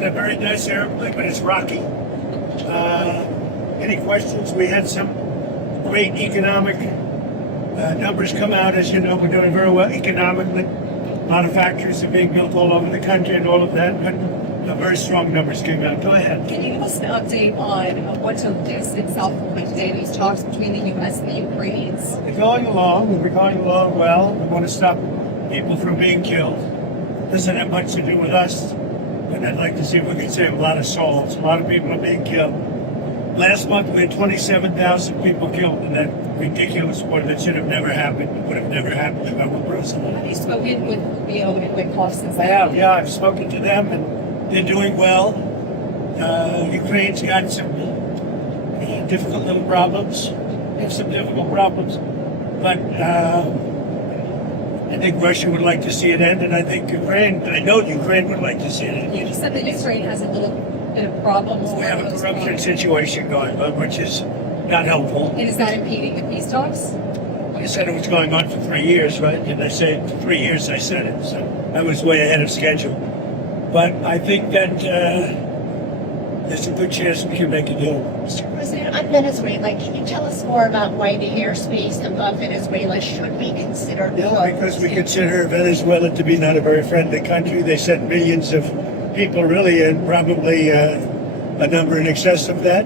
in a very nice airplane, but it's rocky. Any questions? We had some great economic numbers come out. As you know, we're doing very well economically. A lot of factories are being built all over the country and all of that, but very strong numbers came out. Go ahead. Can you give us an update on what took place in South Korea today, these talks between the U.S. and the Ukrainians? We're going along. We're going along well. We want to stop people from being killed. Doesn't have much to do with us, but I'd like to see if we can save a lot of souls. A lot of people are being killed. Last month, we had 27,000 people killed in that ridiculous war that should have never happened. It would have never happened if I were president. Have you spoken with BO and Wickoff since I have, yeah. I've spoken to them, and they're doing well. Ukraine's got some difficult little problems. They have some difficult problems. But I think Russia would like to see it end, and I think I know Ukraine would like to see it end. You just said that Ukraine has a little bit of problems. We have a corruption situation going on, which is not helpful. And is that impeding the peace talks? I said it was going on for 3 years, right? And I say 3 years I said it, so I was way ahead of schedule. But I think that there's a good chance we can make a deal. Mr. President, on Venezuela, can you tell us more about why the airspace above Venezuela should be considered closed? Because we consider Venezuela to be not a very friendly country. They sent millions of people, really, and probably a number in excess of that.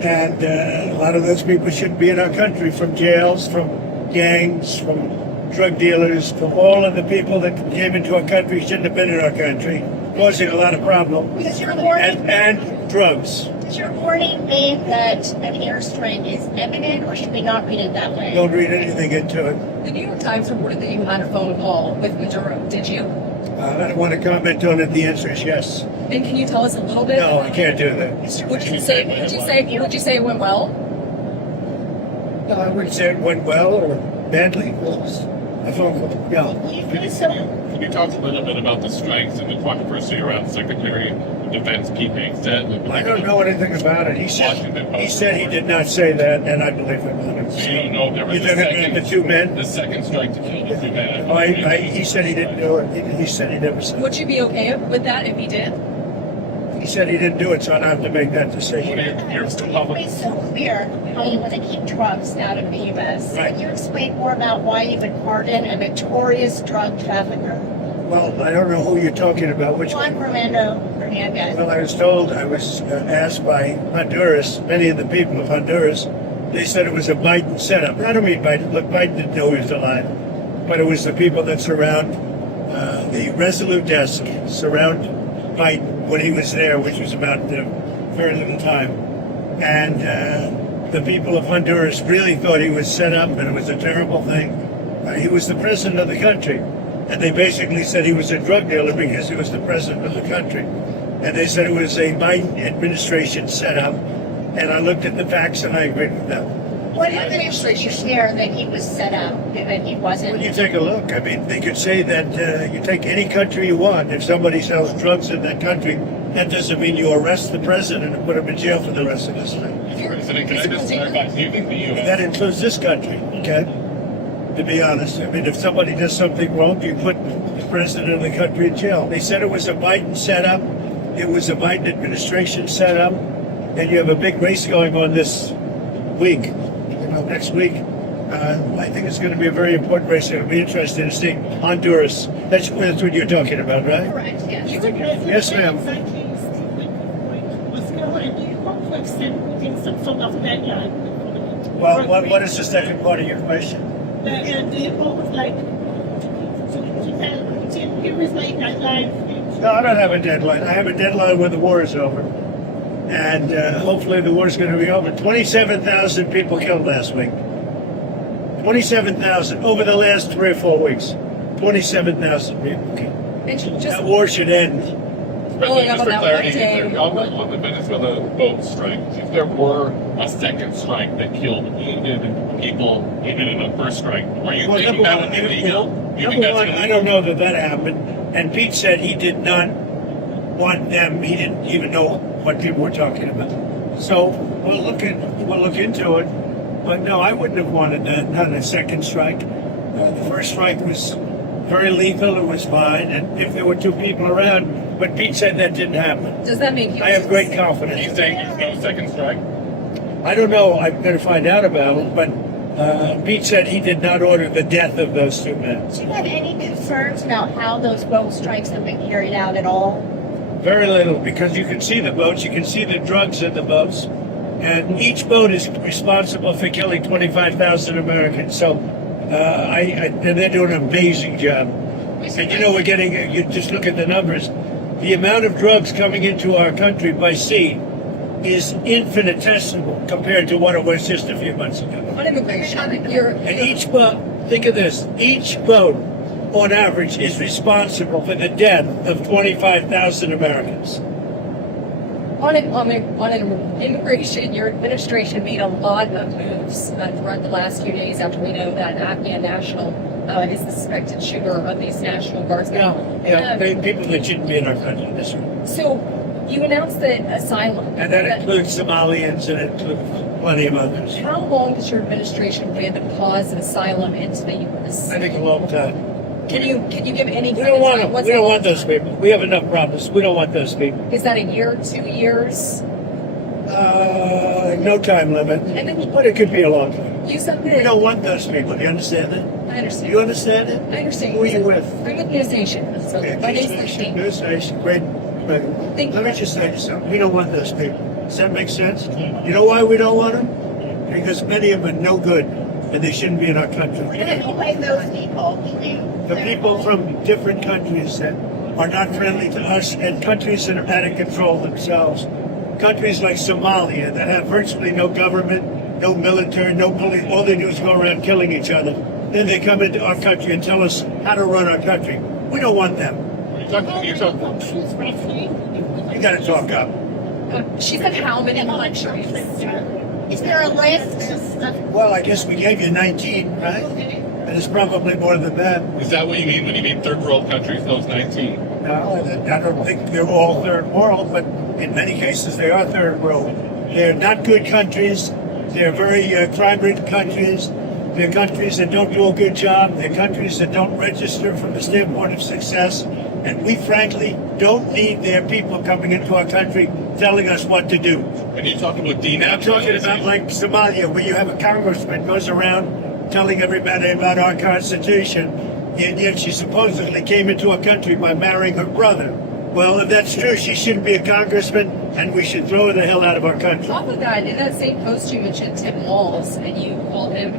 And a lot of those people shouldn't be in our country, from jails, from gangs, from drug dealers, from all of the people that came into our country shouldn't have been in our country, causing a lot of problems. Does your warning, and drugs. Does your warning mean that an airstrike is imminent, or should we not read it that way? Don't read anything into it. The New York Times reported that you had a phone call with Maduro. Did you? I don't want to comment on it. The answer is yes. And can you tell us a little bit? No, I can't do that. Would you say it went well? No, I wouldn't say it went well or badly. A phone call. Yeah. Can you talk a little bit about the strikes and the controversy around Secretary of Defense Pete Hegseth? I don't know anything about it. He said he did not say that, and I believe him. So you don't know if there was the two men? The second strike to kill the two men. He said he didn't do it. He said he never said it. Would you be okay with that if he did? He said he didn't do it, so I don't have to make that decision. You're still It's public. so clear how you want to keep drugs out of the U.S. Right. Can you explain more about why you would pardon a notorious drug trafficker? Well, I don't know who you're talking about. Which Juan Fernando Hernandez. Well, I was told, I was asked by Honduras, many of the people of Honduras, they said it was a Biden setup. I don't mean Biden. Look, Biden didn't know he was alive, but it was the people that surround the Resolute desk, surround Biden when he was there, which was about very little time. And the people of Honduras really thought he was set up, and it was a terrible thing. He was the president of the country. And they basically said he was a drug dealer because he was the president of the country. And they said it was a Biden administration setup. And I looked at the facts and I agreed with them. What evidence did you share that he was set up and that he wasn't? When you take a look, I mean, they could say that you take any country you want. If somebody sells drugs in that country, that doesn't mean you arrest the president and put him in jail for the rest of his life. President, can I just clarify? Do you think the U.S. That includes this country, okay? To be honest, I mean, if somebody does something wrong, you put the president of the country in jail. They said it was a Biden setup. It was a Biden administration setup. And you have a big race going on this week, next week. I think it's going to be a very important race. It'll be interesting to see Honduras. That's what you're talking about, right? Correct, yes. Yes, ma'am. Well, what is the second part of your question? No, I don't have a deadline. I have a deadline when the war is over. And hopefully the war is going to be over. 27,000 people killed last week. 27,000 over the last 3 or 4 weeks. 27,000 people killed. That war should end. Just for clarity, on the Venezuela boat strike, if there were a second strike that killed people even in the first strike, are you thinking that would be legal? Number one, I don't know that happened. And Pete said he did not want them. He didn't even know what people were talking about. So we'll look into it. But no, I wouldn't have wanted that. Not a second strike. The first strike was very lethal. It was fine. And if there were two people around, But Pete said that didn't happen. Does that make you? I have great Are confidence. you saying there's no second strike? I don't know. I'm going to find out about it. But Pete said he did not order the death of those two men. Do you have any concerns about how those boat strikes have been carried out at all? Very little, because you can see the boats, you can see the drugs in the boats, and each boat is responsible for killing 25,000 Americans. So, and they're doing an amazing job. And you know, we're getting, you just look at the numbers, the amount of drugs coming into our country by sea is infinitesimal compared to what it was just a few months ago. On immigration, And each boat, think of this, each boat on average is responsible for the death of 25,000 Americans. on immigration, your administration made a lot of moves throughout the last few days after we know that Afghan national is the suspected shooter of these National Guardsmen. People that shouldn't be in our country. That's right. So you announced that asylum. And that includes Somalians and it includes plenty of others. How long does your administration plan to pause asylum into the U.S.? I think a long time. Can you give any? We don't want them. We don't want those people. We have enough problems. We don't want those people. Is that a year, 2 years? No time limit. And then But it could be a long time. you said We that. don't want those people. Do you understand that? I understand. You understand it? I understand. Who are you with? I'm with News Nation. So Okay, my name's News Christine. Nation. News Nation. Great. Thank Let you. me just say something. We don't want those people. Does that make sense? You know why we don't want them? Because many of them are no good and they shouldn't be in our country. And who are those people? The people from different countries that are not friendly to us and countries that are out of control themselves. Countries like Somalia that have virtually no government, no military, no police. All they do is go around killing each other. Then they come into our country and tell us how to run our country. We don't want them. You talking You got to talk up. She said how many countries? Is there a list? Well, I guess we gave you 19, right? And it's probably more than that. Is that what you mean when you mean third world countries, those 19? No, I don't think they're all third world, but in many cases they are third world. They're not good countries. They're very crime-ridden countries. They're countries that don't do a good job. They're countries that don't register from the standpoint of success. And we frankly don't need their people coming into our country telling us what to do. And you're talking about I'm talking about denaturalization. like Somalia, where you have a congressman goes around telling everybody about our Constitution, and yet she supposedly came into our country by marrying her brother. Well, if that's true, she shouldn't be a congressman, and we should throw her the hell out of our country. Top of that, in that same post you mentioned Tim Walz, and you called him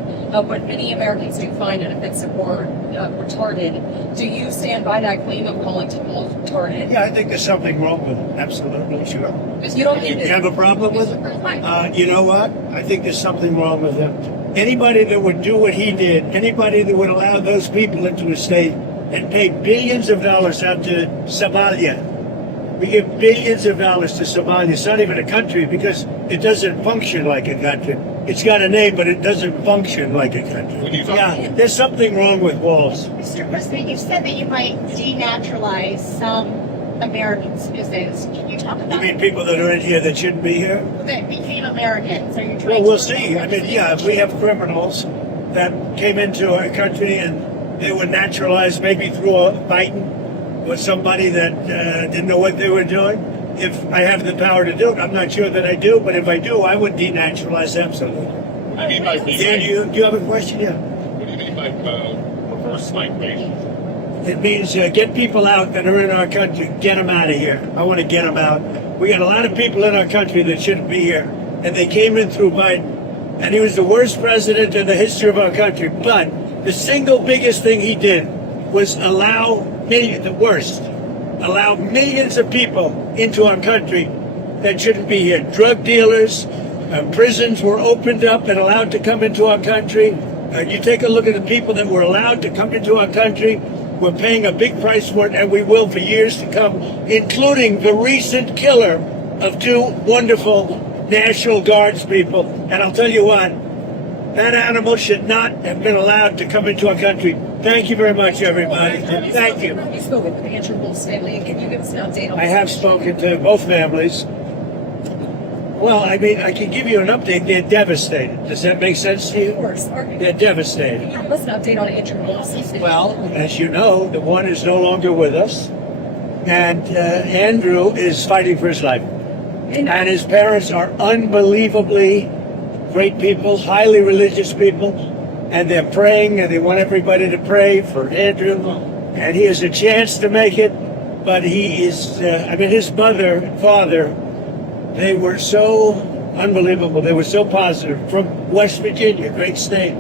what many Americans do find inoffensive or retarded. Do you stand by that claim of calling Tim Walz retarded? Yeah, I think there's something wrong with it. Absolutely, sure. Because you don't need You have a problem with it? You know what? I think there's something wrong with him. Anybody that would do what he did, anybody that would allow those people into a state and pay billions of dollars out to Somalia. We give billions of dollars to Somalia. It's not even a country because it doesn't function like a country. It's got a name, but it doesn't function like a country. When you talk- Yeah, there's something wrong with Walls. Mr. President, you said that you might denaturalize some American citizens. Can you talk You about mean people that are in here that shouldn't be here? that became Americans? Are you trying Well, to we'll see. I mean, yeah, if we have criminals that came into our country and they were naturalized maybe through a Biden or somebody that didn't know what they were doing. If I have the power to do it, I'm not sure that I do, but if I do, I would denaturalize absolutely. What do you mean by Dan, do you have a question? Yeah. What do you mean by reverse migration? It means get people out that are in our country, get them out of here. I want to get them out. We got a lot of people in our country that shouldn't be here, and they came in through Biden, and he was the worst president in the history of our country. But the single biggest thing he did was allow millions of people into our country that shouldn't be here. Drug dealers, prisons were opened up and allowed to come into our country. You take a look at the people that were allowed to come into our country. We're paying a big price for it, and we will for years to come, including the recent killer of two wonderful National Guards people. And I'll tell you what, that animal should not have been allowed to come into our country. Thank you very much, everybody. Thank you. Have you spoken with Andrew Wolf's family, and can you give us an update on I have spoken to both families. Well, I mean, I can give you an update. They're devastated. Does that make sense to Of you? course. They're devastated. Can you give us an update on Andrew Wolf's situation? Well, as you know, the one is no longer with us. And Andrew is fighting for his life. And his parents are unbelievably great people, highly religious people. And they're praying, and they want everybody to pray for Andrew. And he has a chance to make it. But he is, his mother and father, they were so unbelievable. They were so positive. From West Virginia, great state.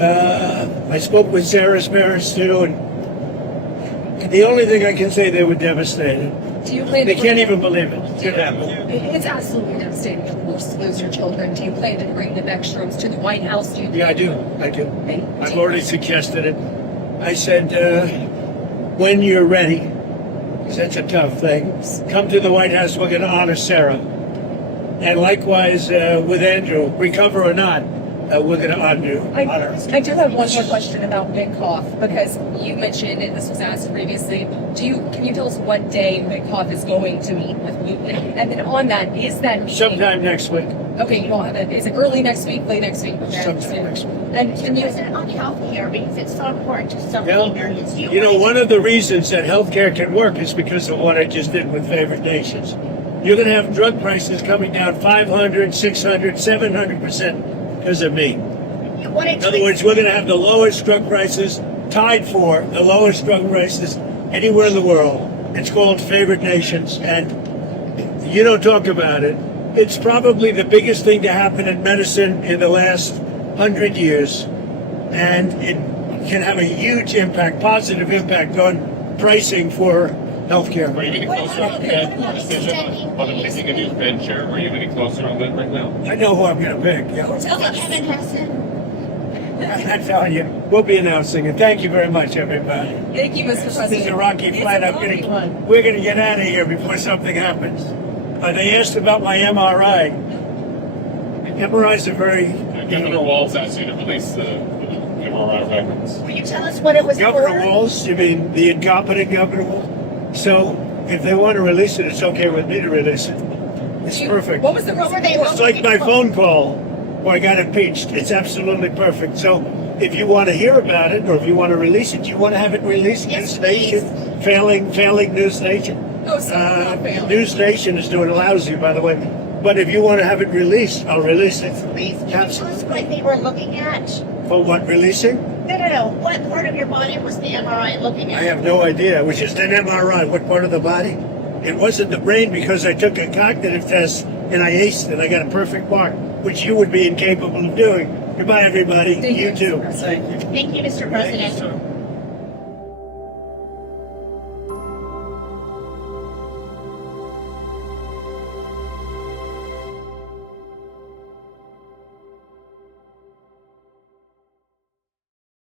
I spoke with Sarah's parents too, and the only thing I can say, they were devastated. Do you plan They to can't even believe it. It happened. It's absolutely devastating, of course, to lose your children. Do you plan to bring the Beckstroms to the White House? Do you Yeah, I do. I've already suggested it. I said, when you're ready, 'cause that's a tough thing, come to the White House, we're going to honor Sarah. And likewise with Andrew, recover or not, we're going to honor. I do have one more question about Minkoff, because you mentioned, and this was asked previously, can you tell us what day Minkoff is going to meet with Putin? And then on that, is that meeting, Sometime next week. okay, you don't have it, is it early next week, late next week? Okay. Sometime next week. And can you, President, on healthcare, because it's so important to some Yeah. areas. You know, one of the reasons that healthcare can work is because of what I just did with favored nations. You're going to have drug prices coming down 500, 600, 700% because of me. You wanted In to other words, we're going to have the lowest drug prices, tied for the lowest drug prices anywhere in the world. It's called favored nations, and you don't talk about it. It's probably the biggest thing to happen in medicine in the last 100 years, and it can have a huge impact, positive impact on pricing for healthcare. Are you getting closer on the Fed decision on releasing a new Fed chair? Are you getting closer on that right now? I know who I'm going to pick. Yeah. tell me, Kevin Hassan. I'm telling you, we'll be announcing it. Thank you very much, everybody. thank you, Mr. President. This is a rocky flight. We're going to get out of here before something happens. They asked about my MRI. MRIs are very. Governor Walz asked you to release the MRI records. Will you tell us what it was Governor for? Walz, you mean the incompetent Governor Walz? So if they want to release it, it's okay with me to release it. It's perfect. What was the What were they It's like my phone call where I got impeached. It's absolutely perfect. So if you want to hear about it, or if you want to release it, you want to have it released. Yes, News Nation, failing News Nation. Oh, so it's not fair. News Nation is doing lousy, by the way. But if you want to have it released, I'll release it. Please, can you tell us what they were looking at? For what, releasing? No. What part of your body was the MRI looking I at? have no idea. It was just an MRI. What part of the body? It wasn't the brain, because I took a cognitive test and I aced it. I got a perfect mark, which you would be incapable of doing. Goodbye, everybody. Thank You you, too. Mr. President. Thank you, Mr. Thank you, President. sir.